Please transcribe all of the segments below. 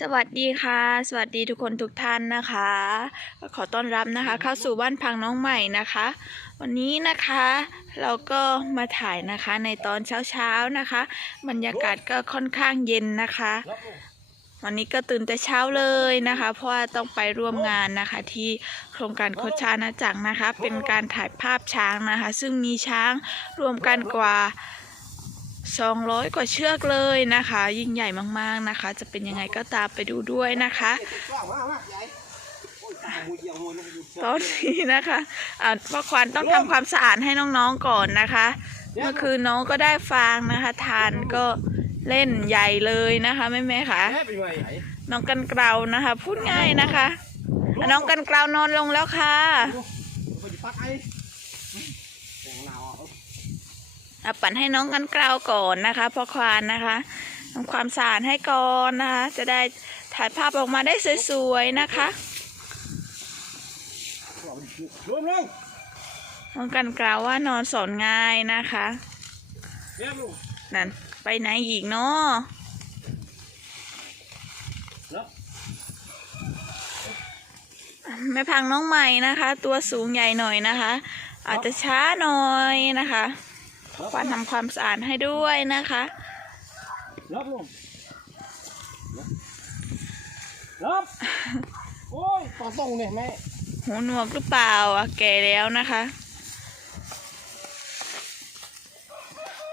สวัสดีค่ะ สวัสดีทุกคนทุกท่านนะคะ ขอต้อนรับนะคะ เข้าสู่บ้านพังน้องใหม่นะคะ วันนี้นะคะเราก็มาถ่ายนะคะในตอนเช้าๆนะคะ บรรยากาศก็ค่อนข้างเย็นนะคะ วันนี้ก็ตื่นแต่เช้าเลยนะคะ เพราะว่าต้องไปร่วมงานนะคะที่โครงการโคชาณาจักรนะคะ เป็นการถ่ายภาพช้างนะคะ ซึ่งมีช้างรวมกันกว่า 200 กว่าเชือกเลยนะคะ ยิ่งใหญ่มากๆนะคะ จะเป็นยังไงก็ตามไปดูด้วยนะคะตอนนี้นะคะอ่าพ่อควานต้องทำความสะอาดให้น้องๆก่อนนะคะ เมื่อคืนน้องก็ได้ฟางนะคะ ทานก็เล่นใหญ่เลยนะคะแม่แม่ค่ะน้องกันเกลานะคะ พูดง่ายนะคะอะน้องกันเกลานอนลงแล้วค่ะ ไปปักไอ้แตงลาวเอา อะ ปั่นให้น้องกันกลาวก่อนนะคะพอควานนะคะทำความสะอาดให้ก่อนนะคะ จะได้ถ่ายภาพออกมาได้สวยๆนะคะรวมลงน้องกันกล่าวว่านอนสอนง่ายนะคะนั่นไปไหนอีกเนาะแล้วแม่พังน้องใหม่นะคะ ตัวสูงใหญ่หน่อยนะคะ อาจจะช้าหน่อยนะคะ ควานทำความสะอาดให้ด้วยนะคะรับลงรับโอ้ยตอนตรงเนี่ยแม่หูหนวกหรือเปล่าอะแก่แล้วนะคะ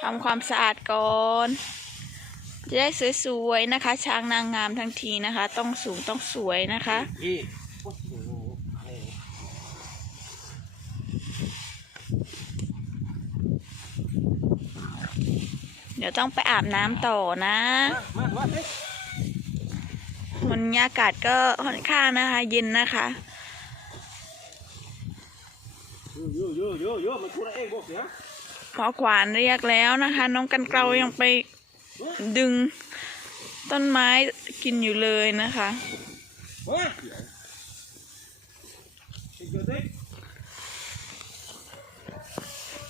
ทำความสะอาดก่อนจะได้สวยๆนะคะ ช้างนางงามทั้งทีนะคะ ต้องสูงต้องสวยนะคะ อีโอ้โห เดี๋ยวต้องไปอาบน้ำต่อนะบรรยากาศก็ค่อนข้างนะคะ เย็นนะคะพองบอกเสียหมอขวานเรียกแล้วนะคะ น้องกันเกลายังไปดึงต้นไม้กินอยู่เลยนะคะ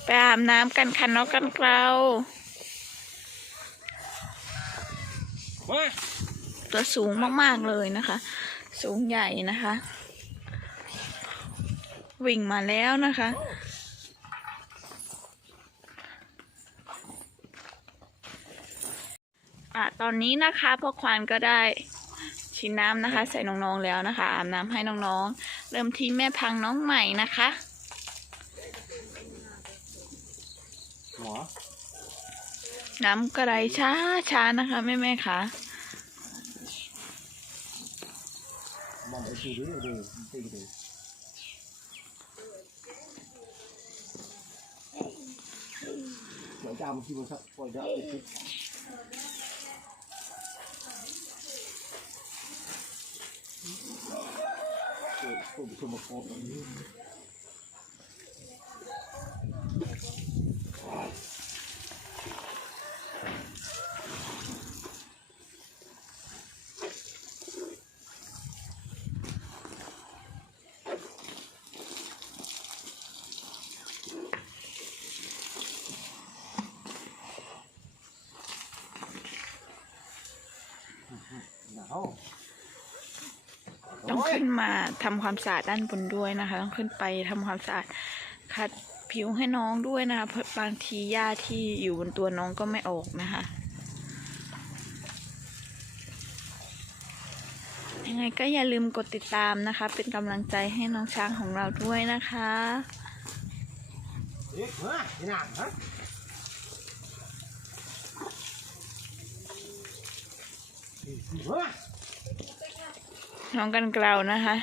ไปอาบน้ำกันค่ะน้องกันเกลา มา ตัวสูงมากๆเลยนะคะ สูงใหญ่นะคะ วิ่งมาแล้วนะคะอะตอนนี้นะคะพ่อควานก็ได้ชินน้ำนะคะ ใส่น้องๆแล้วนะคะ อาบน้ำให้น้องๆ เริ่มที่แม่พังน้องใหม่นะคะหมอน้ำกระไรช้าช้าๆนะคะ แม่แม่ๆค่ะ มองไปดูดูดูตีดูเหมือนจะเอามากินมันสักปล่อยเดี๋ยวเอาไปคิด เกิดปุ่มสมโครแบบนี้ หนาว ต้องขึ้นมาทำความสะอาดด้านบนด้วยนะคะ ต้องขึ้นไปทำความสะอาดขัดผิวให้น้องด้วยนะคะบางทีหญ้าที่อยู่บนตัวน้องก็ไม่ออกนะคะยังไงก็อย่าลืมกดติดตามนะคะ เป็นกำลังใจให้น้องช้างของเราด้วยนะคะเอ๊ะมาที่นังฮะมา น้องกันเกลานะคะ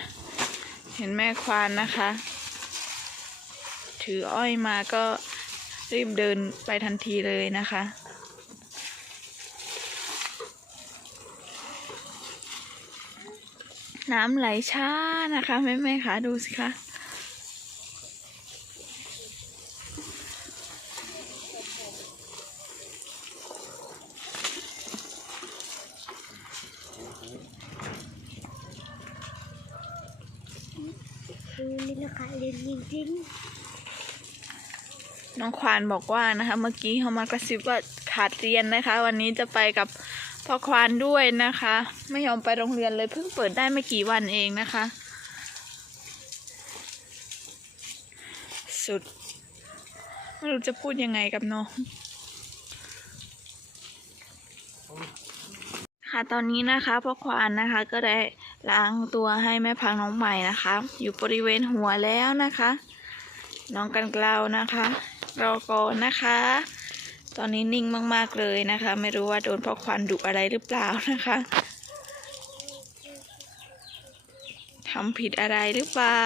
เห็นแม่ควานนะคะ ถืออ้อยมาก็รีบเดินไปทันทีเลยนะคะ น้ำไหลช้านะคะแม่แม่ๆคะดูสิคะ เล่นจริงๆน้องควานบอกว่านะคะ เมื่อกี้เขามากระซิบว่าขาดเรียนนะคะ วันนี้จะไปกับพ่อควานด้วยนะคะ ไม่ยอมไปโรงเรียนเลยเพิ่งเปิดได้ไม่กี่วันเองนะคะ สุดไม่รู้จะพูดยังไงกับน้องค่ะตอนนี้นะคะพ่อควานนะคะก็ได้ ล้างตัวให้แม่พังน้องใหม่นะคะ อยู่บริเวณหัวแล้วนะคะ น้องกันเกลานะคะรอก่อนนะคะ ตอนนี้นิ่งมากๆเลยนะคะ ไม่รู้ว่าโดนพ่อควานดุอะไรหรือเปล่านะคะทำผิดอะไรหรือเปล่า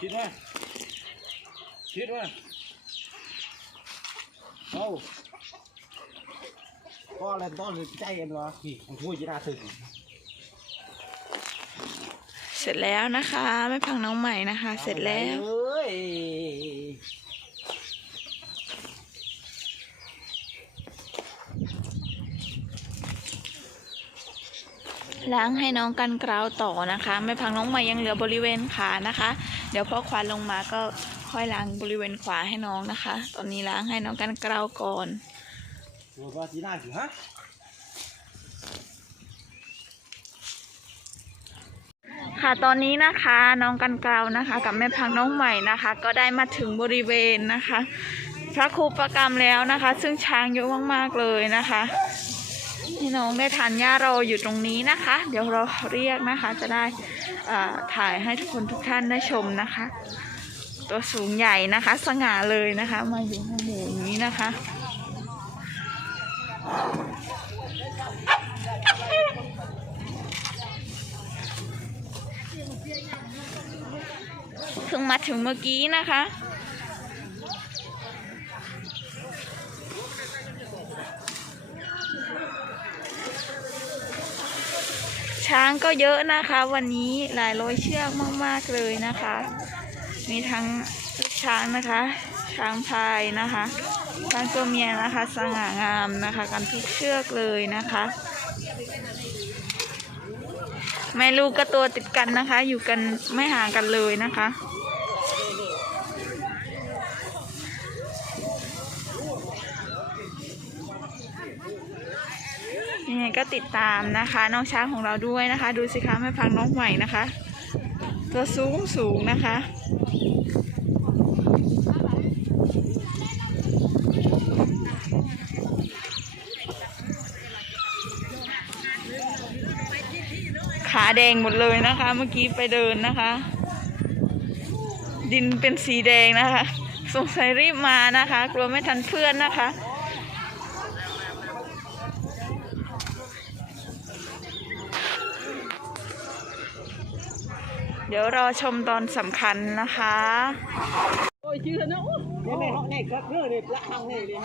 คิดว่าคิดว่าเอา ก็เล่นต้นใจกันวะนี่ของช่วยจีน่าถึงเสร็จแล้วนะคะแม่พังน้องใหม่นะคะ เสร็จแล้วล้างให้น้องกันเกลาวต่อนะคะแม่พังน้องใหม่ยังเหลือบริเวณขานะคะ เดี๋ยวพอควานลงมาก็ค่อยล้างบริเวณขวาให้น้องนะคะ ตอนนี้ล้างให้น้องกันเกลาวก่อน ตัวว่าจีน่าถึงฮะค่ะตอนนี้นะคะน้องกันเกลาวนะคะ กับแม่พังน้องใหม่นะคะ ก็ได้มาถึงบริเวณนะคะ พระครูประกรรมแล้วนะคะ ซึ่งช้างเยอะมากๆเลยนะคะนี่น้องได้ทานหญ้ารออยู่ตรงนี้นะคะ เดี๋ยวเราเรียกนะคะจะได้ถ่ายให้ทุกคนทุกท่านได้ชมนะคะ ตัวสูงใหญ่นะคะ สง่าเลยนะคะ มาอยู่ในหมู่นี้นะคะ เพิ่งมาถึงเมื่อกี้นะคะ ช้างก็เยอะนะคะ วันนี้หลายร้อยเชือกมาก ๆ เลยนะคะ มีทั้งลูกช้างนะคะ ช้างพายนะคะช้างตัวเมียนะคะสง่างามนะคะกันทุกเชือกเลยนะคะ แม่ลูกก็ตัวติดกันนะคะ อยู่กันไม่ห่างกันเลยนะคะยังไงก็ติดตามนะคะ น้องช้างของเราด้วยนะคะ ดูสิคะแม่พังน้องใหม่นะคะ ตัวสูงสูงนะคะาแดงหมดเลยนะคะ เมื่อกี้ไปเดินนะคะ ดินเป็นสีแดงนะคะ สงสัยรีบมานะคะ กลัวไม่ทันเพื่อนนะคะเดี๋ยวรอชมตอนสำคัญนะคะเนี่ยเนี่ย họ này các rơ này lạ hàng này này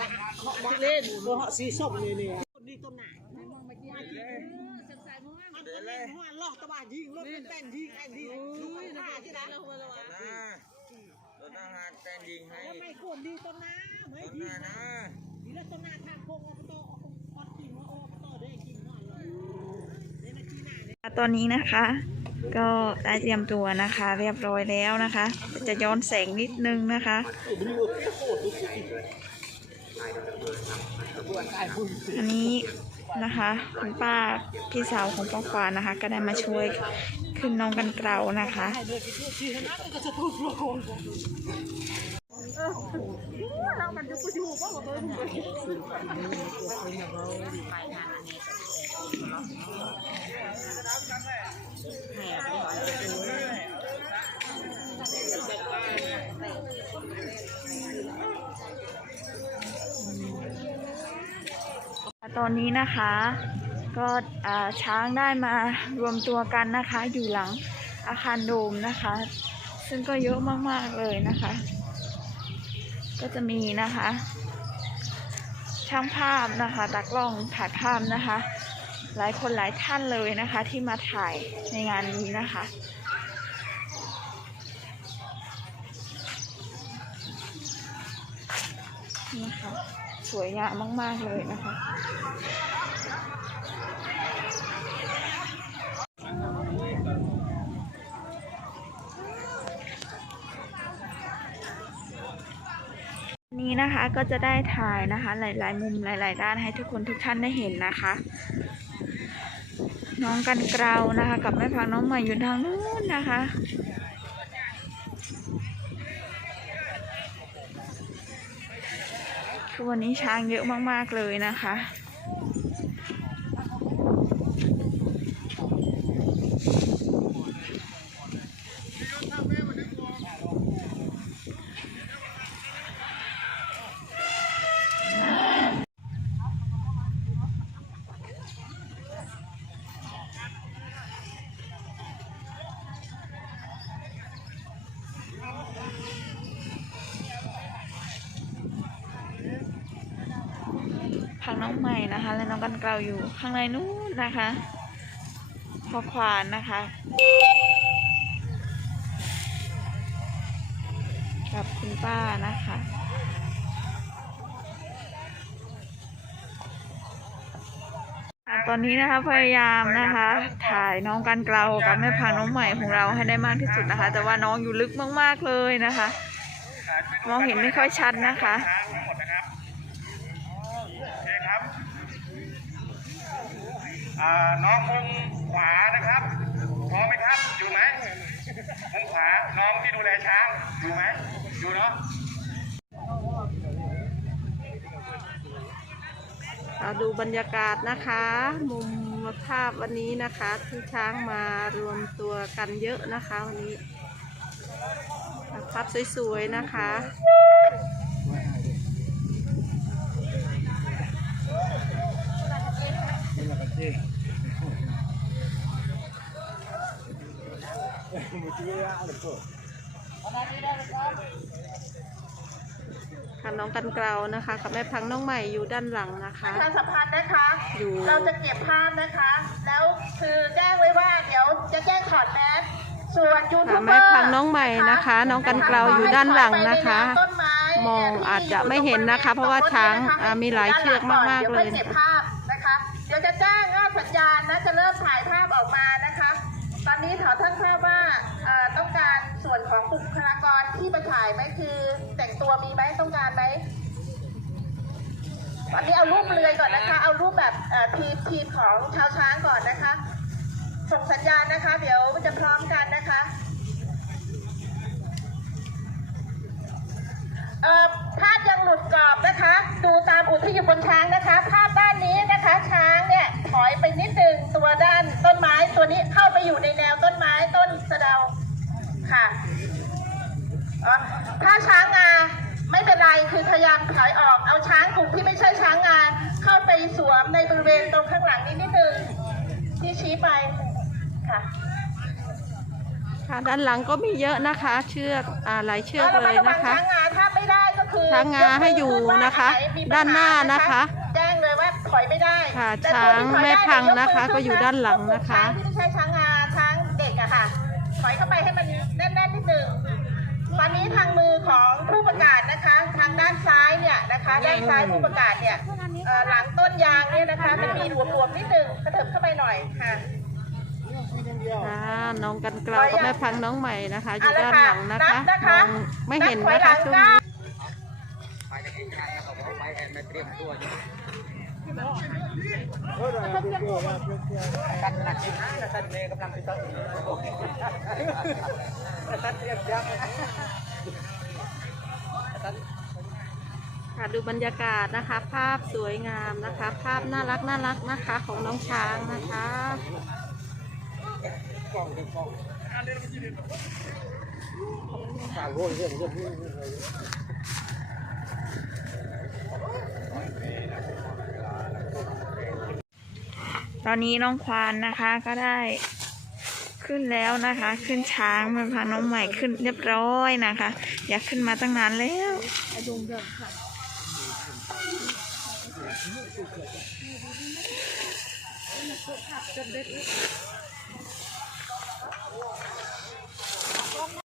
họ đã lên rồi họ xí sốc này này đi tôm nải hoa lọ tao bà gì luôn bên bên gì anh đi thả chứ đã นะรถทหารแต่งยิงให้ mày cuộn đi tôm ná ร mấy ถ gì นานะ đi là tôm ná thang không có to có tìm nó ô to đây tìm nó rồi đây là chi nải ตอนนี้นะคะ ก็ได้เตรียมตัวนะคะ เรียบร้อยแล้วนะคะ จะย้อนแสงนิดนึงนะคะ อันนี้นะคะคุณป้าพี่สาวของป้าควานะคะ ก็ได้มาช่วยขึ้นน้องกันเกลานะคะ ตอนนี้นะคะ ก็ช้างได้มารวมตัวกันนะคะ อยู่หลังอาคารโดมนะคะ ซึ่งก็เยอะมากๆเลยนะคะ ก็จะมีนะคะ ช่างภาพนะคะตากล้องถ่ายภาพนะคะ หลายคนหลายท่านเลยนะคะ ที่มาถ่ายในงานนี้นะคะนี่ค่ะ สวยงามมาก ๆ เลยนะคะคนะคะก็จะได้ถ่ายนะคะ หลาย ๆ มุมหลาย ๆ ด้านให้ทุกคนทุกท่านได้เห็นนะคะ น้องกันเกลานะคะ กับแม่พังน้องใหม่อยู่ทางนู้นนะคะ คือวันนี้ช้างเยอะมากๆเลยนะคะ ม่นะคะ และน้องกันเกลาอยู่ข้างในนู้นนะคะพอควานนะคะ กับคุณป้านะคะอะตอนนี้นะคะพยายามนะคะ ถ่ายน้องกันเกลากับแม่พังน้องใหม่ของเราให้ได้มากที่สุดนะคะ แต่ว่าน้องอยู่ลึกมากๆเลยนะคะ มองเห็นไม่ค่อยชัดนะคะ ช้างทั้งหมดนะครับโอเคครับอ่า น้องมุมขวานะครับพร้อมไหมครับอยู่ไหมมุมขวาน้องที่ดูแลช้างอยู่ไหมอยู่เนาะเราดูบรรยากาศนะคะ มุมภาพวันนี้นะคะ ที่ช้างมารวมตัวกันเยอะนะคะวันนี้ภาพสวยๆนะคะ ค่ะน้องกันเกลานะคะกับแม่พังน้องใหม่อยู่ด้านหลังนะคะ ประชาสัมพันธ์นะคะ อยู่ เราจะเก็บภาพนะคะ แล้วคือแจ้งไว้ว่าเดี๋ยวจะแจ้งถอดแมสส่วนยูทูค่ะบเบแม่อร์พังน้องใหม่นะคะ น้องกันเกลาอยู่ด้านหลังนะคะ ต้นไม้มองอาจจะไม่เห็นนะคะเพราะว่าช้างอ่ามีหลายเชือกมากๆเลย ดี๋วค่อเก็บภาพนะคะ เดี๋ยวจะแจ้งว่าสัญญาณนะจะเริ่มถ่ายภาพออกมา ส่วนของบุคลากรที่มาถ่ายไหมคือ แต่งตัวมีไหมต้องการไหมตอนนี้เอารูปเปลือยก่อนนะคะ เอารูปแบบทีมทีมของชาวช้างก่อนนะคะ ส่งสัญญาณนะคะ เดี๋ยวจะพร้อมกันนะคะภาพยังหลุดกรอบนะคะ ดูตามอุทยบนช้างนะคะ ภาพด้านนี้นะคะ ช้างเนี่ยถอยไปนิดนึงตัวด้านต้นไม้ตัวนี้เข้าไปอยู่ในแนวต้นไม้ต้นสะเดาค่ะ อ๋อถ้าช้างงาไม่เป็นไร คือพยายามถอยออกเอาช้างกลุ่มที่ไม่ใช่ช้างงาเข้าไปสวมในบริเวณตรงข้างหลังนี้นิดนึงที่ชี้ไปค่ะค่ะด้านหลังก็มีเยอะนะคะ เชือกอ่าหลายเชือกแล้วเลระยมัดระวันะงคะช้างงาถ้าไม่ได้ก็คือช้างงาให้อยู่นะคะยกมือขึ้ว่อัไหมีปัญด้านหน้านะคะแจ้งเลยว่าถอยไม่ได้ค่ะแต่ตัวที่ถอยช้างแม่ได้พังเดี๋ยวนะคะมืก็อยู่ด้านหลังนะคะช้างที่ไม่ใช่ช้างงาช้างเด็กอะค่ะ ถอยเข้าไปให้มันแน่นๆนิดนึง ตอนนี้ทางมือของผู้ประกาศนะคะ ทางด้านซ้ายเนี่ยนะคะด้านซ้ายผู้ประกาศเนี่ยเอ่อหลังต้นยางเนี่ยนะคะมันมีหลวมๆนิดนึงกระเถิบเข้าไปหน่อยค่ะ ค่ะน้องกันเกลากับแม่พังน้องใหม่นะคะอยู่เอาละด้านหลังนะค่ะคะนับนะคะมองไม่เห็นนับถอยนะหลัคะงช่วงเก้านี้ ไปจะกินช้างแล้วก็บอก ไปแอนไม่เตรียมตัวอยู่กันหนักจริงนะกันเมย์กำลังไปต้นค่ะดูบรรยากาศนะคะ ภาพสวยงามนะคะ ภาพน่ารักน่ารักนะคะของน้องช้างนะคะ ตอนนี้น้องควานนะคะก็ได้ขึ้นแล้วนะคะ ขึ้นช้างมันพาน้องใหม่ขึ้นเรียบร้อยนะคะ อยากขึ้นมาตั้งนานแล้ว